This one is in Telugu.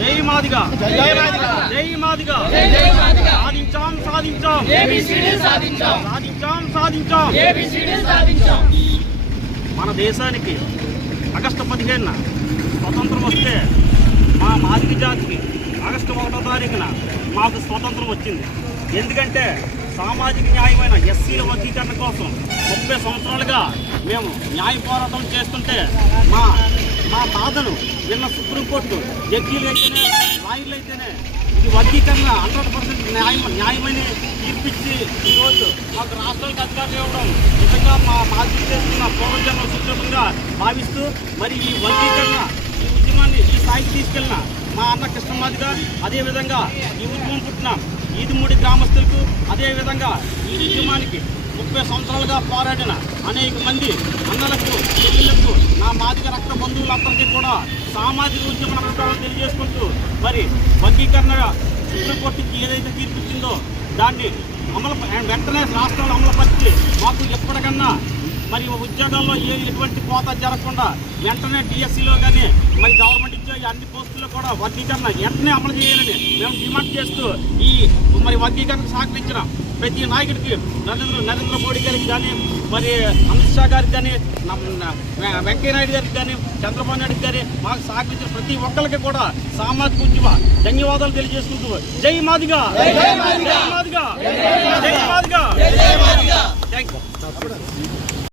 జై మాదిగా జై మాదిగా జై మాదిగా సాధించాం సాధించాం ఏబిసిడి సాధించాం సాధించాం సాధించాం ఏబిసిడి సాధించాం మన దేశానికి ఆగస్టు పదిహేనున స్వతంత్రం వస్తే మా మాదిక జాతికి ఆగస్టు ఒకటో తారీఖున మాకు స్వతంత్రం వచ్చింది. ఎందుకంటే సామాజిక న్యాయమైన ఎస్సీల వర్గీకరణ కోసం ముప్పై సంవత్సరాలుగా మేము న్యాయ పోరాటం చేస్తుంటే మా మా బాధను నిన్న సుప్రీంకోర్టు జడ్జీలు అయితేనే లాయర్లు అయితేనే ఇది వర్గీకరణ హండ్రెడ్ పర్సెంట్ న్యాయం న్యాయమని తీర్పిచ్చి ఈరోజు మాకు రాష్ట్రాలకు అధికారులు ఇవ్వడం నిజంగా మా బాధ్యత చేస్తున్న పూర్వజన్మ సుకృతంగా భావిస్తూ మరి ఈ వర్గీకరణ ఈ ఉద్యమాన్ని ఈ స్థాయికి తీసుకెళ్ళిన మా అన్న కృష్ణమాదిగా అదేవిధంగా ఈ ఉద్యమం పుట్టిన ఈదుమూడి గ్రామస్తులకు అదేవిధంగా ఈ ఉద్యమానికి ముప్పై సంవత్సరాలుగా పోరాడిన అనేక మంది అన్నలకు చెల్లెళ్ళకు నా మాదిక రక్త బంధువులందరికీ కూడా సామాజిక ఉద్యమ అభిప్రాయాలు తెలియజేసుకుంటూ మరి వర్గీకరణ సుప్రీంకోర్టుకి ఏదైతే తీర్పు ఇచ్చిందో దాన్ని అమలు వెంటనే రాష్ట్రంలో అమలుపరిచి మాకు ఎప్పటికన్నా మరి ఉద్యోగాల్లో ఏ ఎటువంటి కోత జరగకుండా వెంటనే డిఎస్సిలో కానీ మరి గవర్నమెంట్ ఈ అన్ని పోస్టుల్లో కూడా వర్గీకరణ వెంటనే అమలు చేయాలని మేము డిమాండ్ చేస్తూ ఈ మరి వర్గీకరణకు సహకరించిన ప్రతి నాయకుడికి నరేంద్ర నరేంద్ర మోడీ గారికి కానీ మరి అమిత్ షా గారికి కానీ నమ్- న- వె- వెంకయ్య నాయుడు గారికి కానీ చంద్రబాబు నాయుడు కానీ మాకు సహకరించిన ప్రతి ఒక్కరికి కూడా సామాజిక ఉద్యమ ధన్యవాదాలు తెలియజేసుకుంటూ జై మాదిగా. జై మాదిగా. జై మాదిగా. Thank you